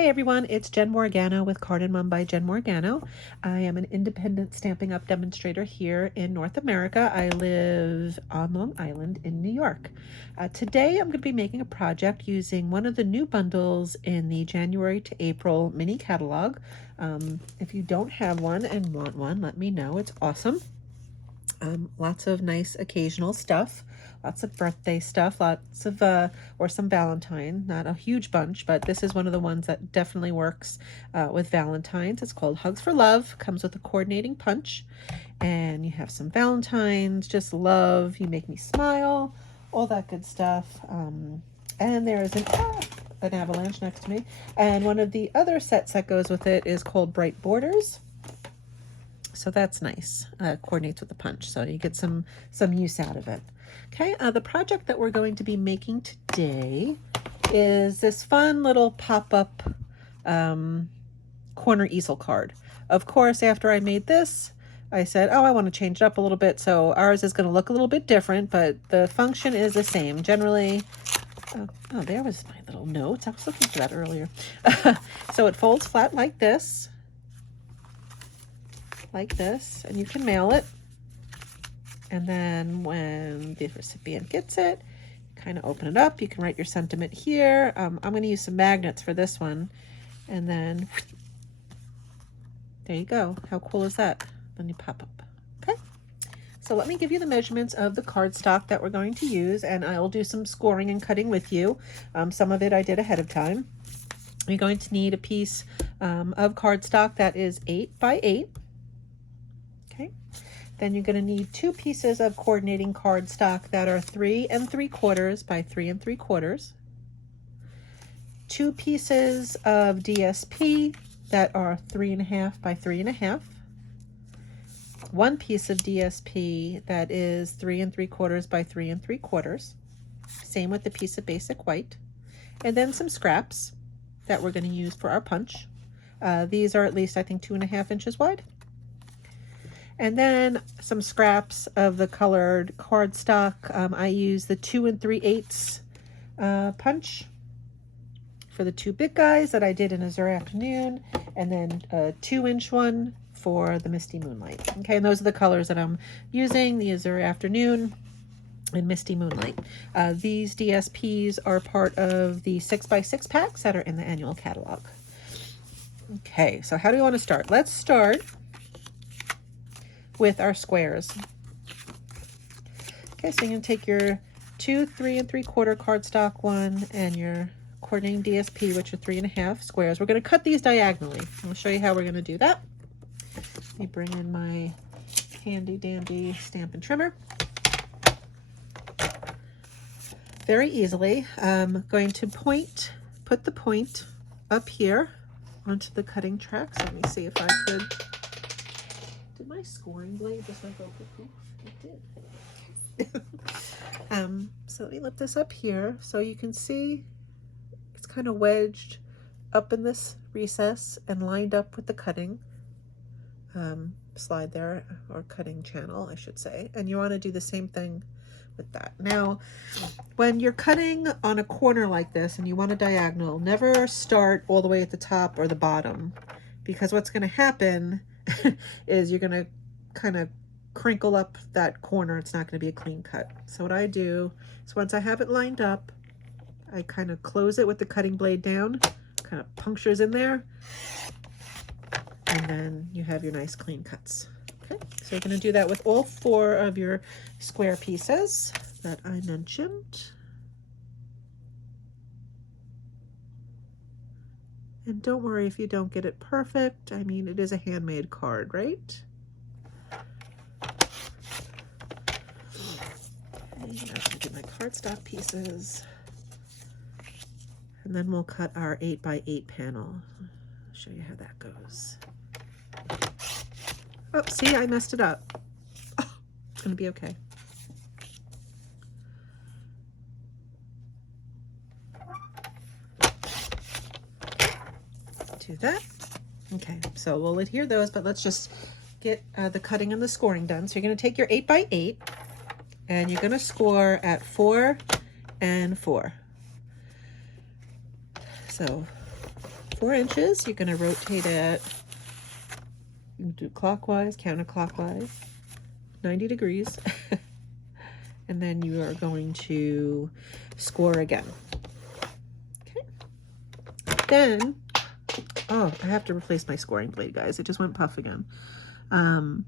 Hey everyone, it's Jen Morgano with Card and Mum by Jen Morgano. I am an independent Stampin' Up! Demonstrator here in North America. I live on Long Island in New York. Today I'm going to be making a project using one of the new bundles in the January to April mini catalog. If you don't have one and want one, let me know. It's awesome. Lots of nice occasional stuff, lots of birthday stuff, lots of or some Valentine, not a huge bunch, but this is one of the ones that definitely works with Valentine's. It's called Hugs for Love, comes with a coordinating punch, and you have some Valentines, just love, you make me smile, all that good stuff. And there is an avalanche next to me, and one of the other sets that goes with it is called Bright Borders. So that's nice. Coordinates with the punch, so you get some use out of it. Okay, the project that we're going to be making today is this fun little pop-up corner easel card. Of course, after I made this, I said, oh, I want to change it up a little bit, so ours is going to look a little bit different, but the function is the same. Generally, oh, there was my little notes. I was looking for that earlier. So it folds flat like this, and you can mail it, and then when the recipient gets it, kind of open it up. You can write your sentiment here. I'm going to use some magnets for this one, and then there you go. How cool is that? Then you pop up. Okay, so let me give you the measurements of the cardstock that we're going to use, and I'll do some scoring and cutting with you. Some of it I did ahead of time. You're going to need a piece of cardstock that is 8 by 8. Then you're going to need 2 pieces of coordinating cardstock that are 3 3/4 by 3 3/4. 2 pieces of DSP that are 3 1/2 by 3 1/2. 1 piece of DSP that is 3 3/4 by 3 3/4. Same with the piece of basic white. And then some scraps that we're going to use for our punch. These are at least, I think, 2 1/2 inches wide. And then some scraps of the colored cardstock. I use the 2 3/8 punch for the 2 big guys that I did in Azure Afternoon, and then a 2-inch one for the Misty Moonlight. Okay, and those are the colors that I'm using, the Azure Afternoon and Misty Moonlight. These DSPs are part of the 6x6 packs that are in the annual catalog. Okay, so how do we want to start? Let's start with our squares. Okay, so you're going to take your 2 3 3/4 cardstock one and your coordinating DSP, which are 3 1/2 squares. We're going to cut these diagonally. I'll show you how we're going to do that. Let me bring in my handy dandy Stampin' Trimmer. Very easily, I'm going to put the point up here onto the cutting track. So let me see if I could. Did my scoring blade just like go poof? It did. So let me lift this up here so you can see it's kind of wedged up in this recess and lined up with the cutting slide there, or cutting channel, I should say. And you want to do the same thing with that. Now, when you're cutting on a corner like this and you want a diagonal, never start all the way at the top or the bottom, because what's going to happen is you're going to kind of crinkle up that corner. It's not going to be a clean cut. So what I do is once I have it lined up, I kind of close it with the cutting blade down, kind of punctures in there, and then you have your nice clean cuts. Okay, so you're going to do that with all 4 of your square pieces that I mentioned. And don't worry if you don't get it perfect. I mean, it is a handmade card, right? Okay, I'll get my cardstock pieces. And then we'll cut our 8 by 8 panel. I'll show you how that goes. Oh, see, I messed it up. Oh, it's going to be okay. Do that. Okay, so we'll adhere those, but let's just get the cutting and the scoring done. So you're going to take your 8 by 8 and you're going to score at 4 and 4. So 4 inches. You're going to rotate it. You can do clockwise, counterclockwise, 90 degrees. And then you are going to score again. Okay. Then, oh, I have to replace my scoring blade, guys. It just went puff again. And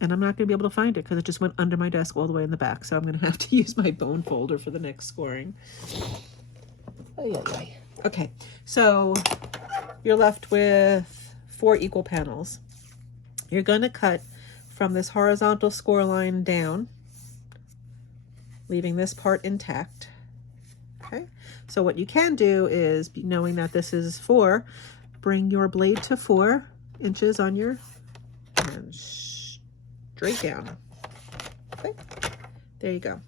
I'm not going to be able to find it because it just went under my desk all the way in the back. So I'm going to have to use my bone folder for the next scoring. Okay, so you're left with 4 equal panels. You're going to cut from this horizontal score line down, leaving this part intact. Okay, so what you can do is, knowing that this is 4, bring your blade to 4 inches on your, and straight down. Okay, there you go.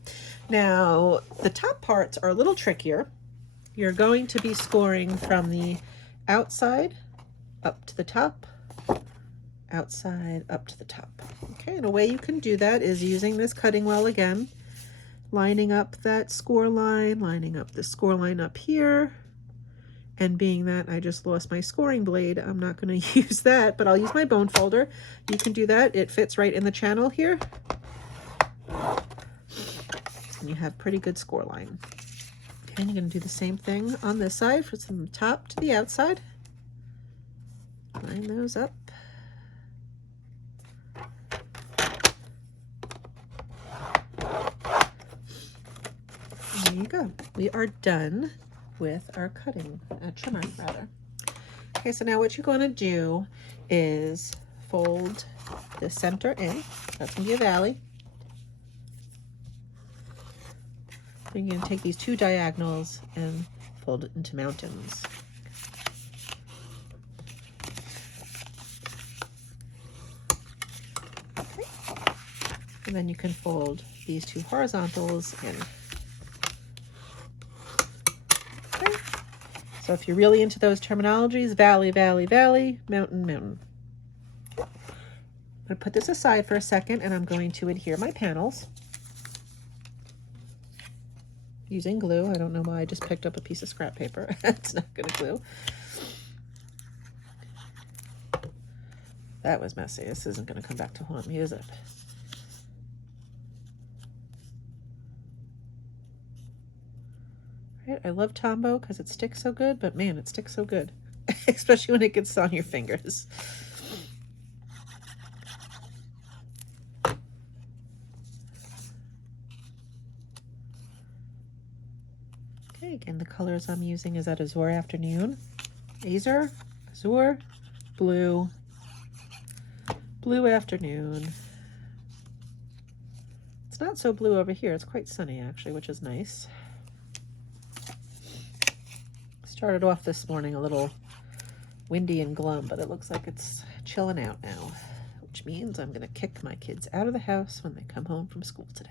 Now, the top parts are a little trickier. You're going to be scoring from the outside up to the top, outside up to the top. Okay, and a way you can do that is using this cutting well again, lining up that score line, lining up the score line up here. And being that I just lost my scoring blade, I'm not going to use that, but I'll use my bone folder. You can do that. It fits right in the channel here. And you have pretty good score line. Okay, and you're going to do the same thing on this side, from the top to the outside. Line those up. There you go. We are done with our cutting, trimmer rather. Okay, so now what you're going to do is fold the center in. That's going to be a valley. Then you're going to take these 2 diagonals and fold it into mountains. Okay. And then you can fold these 2 horizontals in. Okay. So if you're really into those terminologies, valley, valley, valley, mountain, mountain. Okay. I'm going to put this aside for a second, and I'm going to adhere my panels using glue. I don't know why I just picked up a piece of scrap paper. It's not going to glue. That was messy. This isn't going to come back to haunt me, is it? Right, I love Tombow because it sticks so good, but man, it sticks so good. Especially when it gets on your fingers. Okay, again, the colors I'm using is that Azure Afternoon, Azure, Blue, Blue Afternoon. It's not so blue over here. It's quite sunny, actually, which is nice. Started off this morning a little windy and glum, but it looks like it's chilling out now, which means I'm going to kick my kids out of the house when they come home from school today.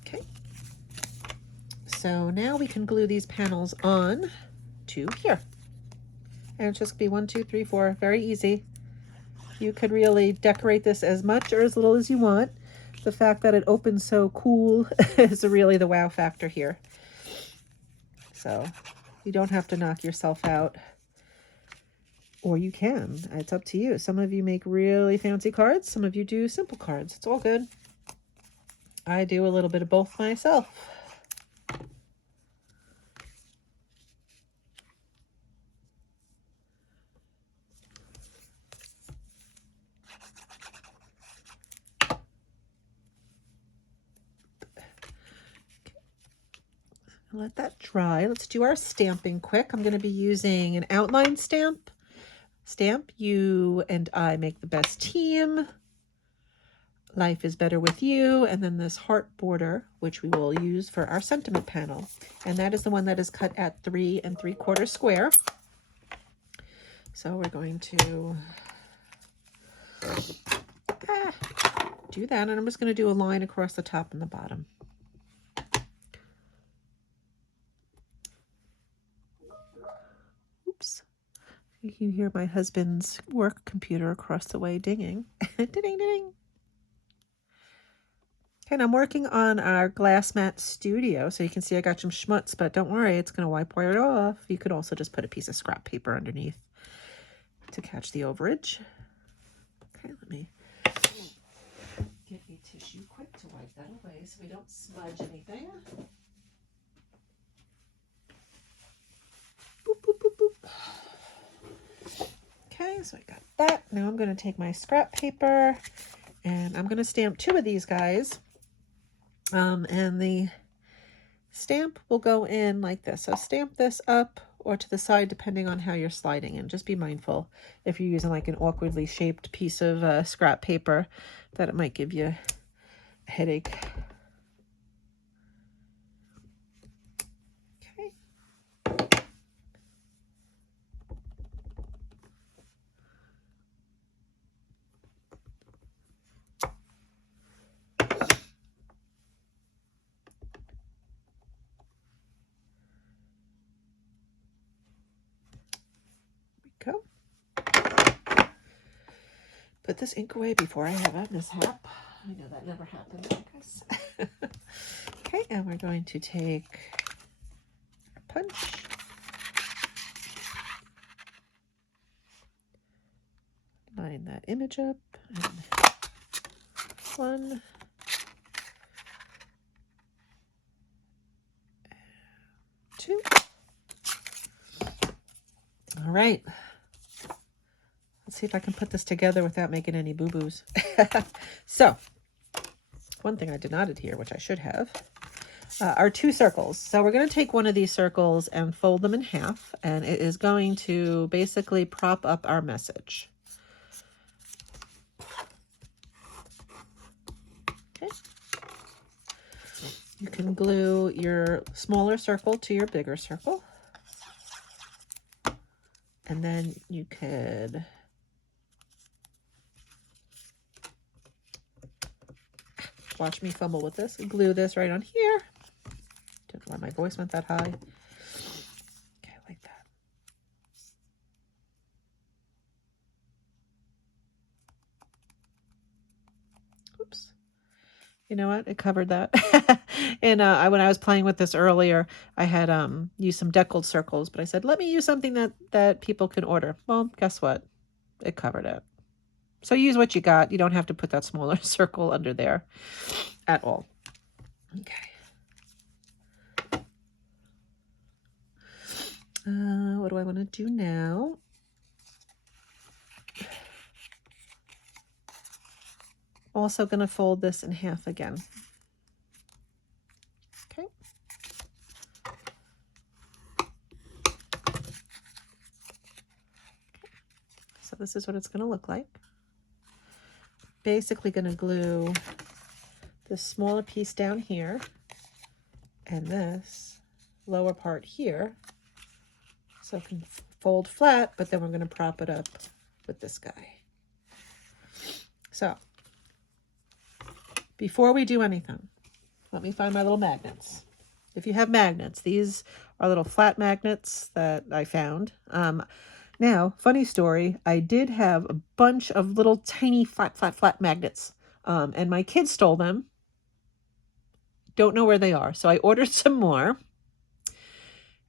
Okay. So now we can glue these panels on to here. And it's just be 1, 2, 3, 4, very easy. You could really decorate this as much or as little as you want. The fact that it opens so cool is really the wow factor here. So you don't have to knock yourself out, or you can. It's up to you. Some of you make really fancy cards. Some of you do simple cards. It's all good. I do a little bit of both myself. Let that dry. Let's do our stamping quick. I'm going to be using an outline stamp. You and I make the best team. Life is better with you. And then this heart border, which we will use for our sentiment panel. And that is the one that is cut at 3 3/4 square. So we're going to do that. And I'm just going to do a line across the top and the bottom. Oops. You can hear my husband's work computer across the way dinging. Ding, ding. Okay, and I'm working on our glass mat studio, so you can see I got some schmutz, but don't worry, it's going to wipe right off. You could also just put a piece of scrap paper underneath to catch the overage. Okay, let me get a tissue quick to wipe that away so we don't smudge anything. Boop, boop, boop, boop. Okay, so I got that. Now I'm going to take my scrap paper and I'm going to stamp 2 of these guys. And the stamp will go in like this. So stamp this up or to the side depending on how you're sliding in. Just be mindful if you're using like an awkwardly shaped piece of scrap paper that it might give you a headache. Okay. Go. Put this ink away before I have a mishap. I know that never happens, I guess. Okay, and we're going to take our punch. Line that image up. And 1. 2. All right. Let's see if I can put this together without making any boo-boos. So, one thing I did not adhere, which I should have, are 2 circles. So we're going to take one of these circles and fold them in half, and it is going to basically prop up our message. Okay. You can glue your smaller circle to your bigger circle. And then you could watch me fumble with this. Glue this right on here. Don't know why my voice went that high. Okay, like that. Oops. You know what? It covered that. And when I was playing with this earlier, I had used some deckled circles, but I said, let me use something that people can order. Well, guess what? It covered it. So use what you got. You don't have to put that smaller circle under there at all. Okay. What do I want to do now? Also going to fold this in half again. Okay. So this is what it's going to look like. Basically going to glue this smaller piece down here and this lower part here so it can fold flat, but then we're going to prop it up with this guy. So before we do anything, let me find my little magnets. If you have magnets, these are little flat magnets that I found. Now, funny story, I did have a bunch of little tiny flat magnets, and my kids stole them. Don't know where they are, so I ordered some more.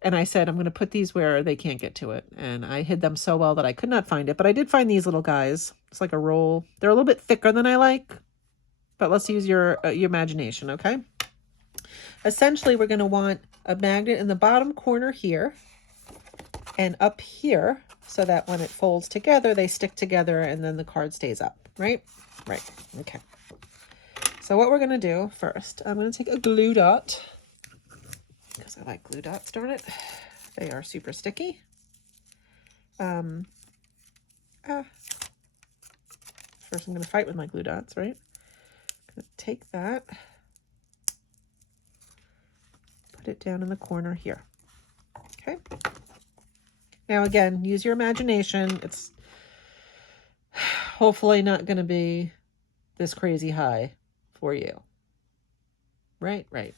And I said, I'm going to put these where they can't get to it. And I hid them so well that I could not find it. But I did find these little guys. It's like a roll. They're a little bit thicker than I like. But let's use your imagination, okay? Essentially, we're going to want a magnet in the bottom corner here and up here so that when it folds together, they stick together and then the card stays up, right? Right. Okay. So what we're going to do first, I'm going to take a glue dot because I like glue dots, darn it. They are super sticky. First I'm going to fight with my glue dots, right? I'm going to take that, put it down in the corner here. Okay. Now again, use your imagination. It's hopefully not going to be this crazy high for you. Right, right.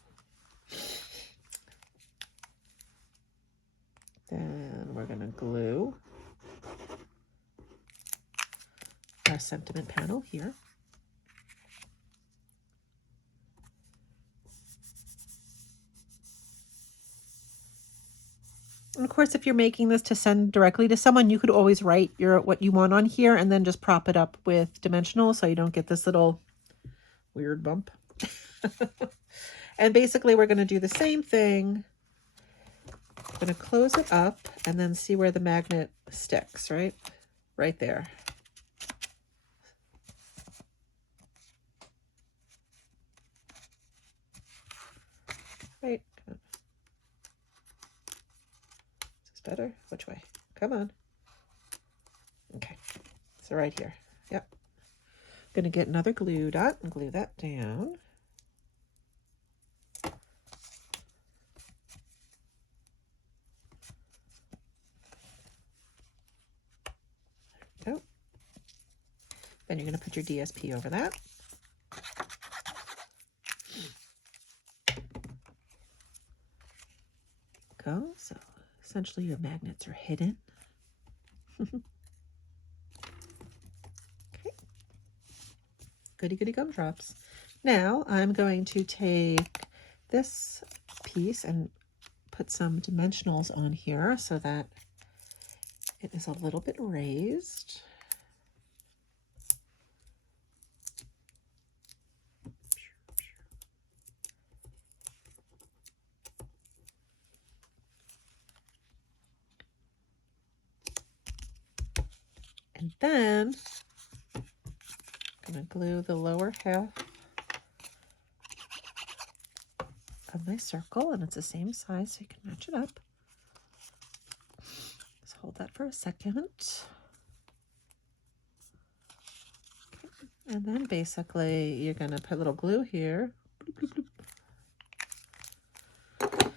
Then we're going to glue our sentiment panel here. And of course, if you're making this to send directly to someone, you could always write what you want on here and then just prop it up with dimensional so you don't get this little weird bump. And basically we're going to do the same thing. I'm going to close it up and then see where the magnet sticks, right? Right there. Right. Is this better? Which way? Come on. Okay. So right here. Yep. I'm going to get another glue dot and glue that down. Go. Then you're going to put your DSP over that. Go. So essentially your magnets are hidden. Okay. Goody goody gumdrops. Now I'm going to take this piece and put some dimensionals on here so that it is a little bit raised. And then I'm going to glue the lower half of my circle, and it's the same size so you can match it up. Just hold that for a second. Okay. And then basically you're going to put a little glue here. Bloop, bloop, bloop.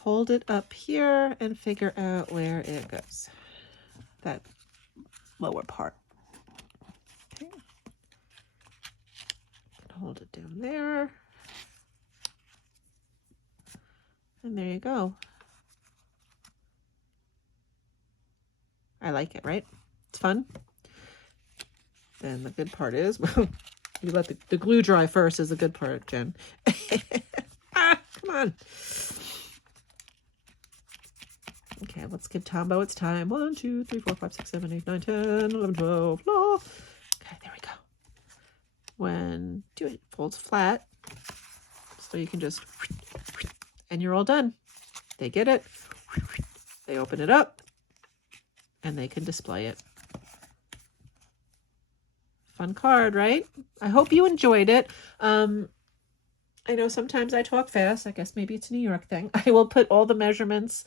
Hold it up here and figure out where it goes. That lower part. Okay. Hold it down there. And there you go. I like it, right? It's fun. Then the good part is, well, you let the glue dry first is the good part, Jen. Ah, come on. Okay, let's give Tombo its time. 1, 2, 3, 4, 5, 6, 7, 8, 9, 10, 11, 12, blah. Okay, there we go. When it folds flat, so you can just, and you're all done. They get it. They open it up, and they can display it. Fun card, right? I hope you enjoyed it. I know sometimes I talk fast. I guess maybe it's a New York thing. I will put all the measurements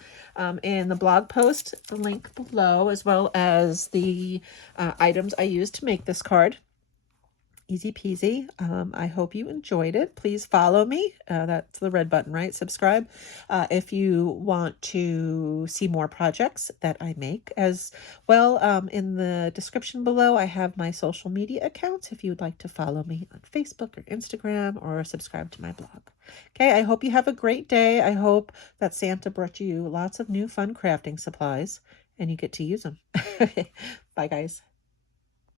in the blog post, the link below, as well as the items I used to make this card. Easy peasy. I hope you enjoyed it. Please follow me. That's the red button, right? Subscribe if you want to see more projects that I make. As well, in the description below, I have my social media accounts if you would like to follow me on Facebook or Instagram or subscribe to my blog. Okay, I hope you have a great day. I hope that Santa brought you lots of new fun crafting supplies and you get to use them. Bye, guys.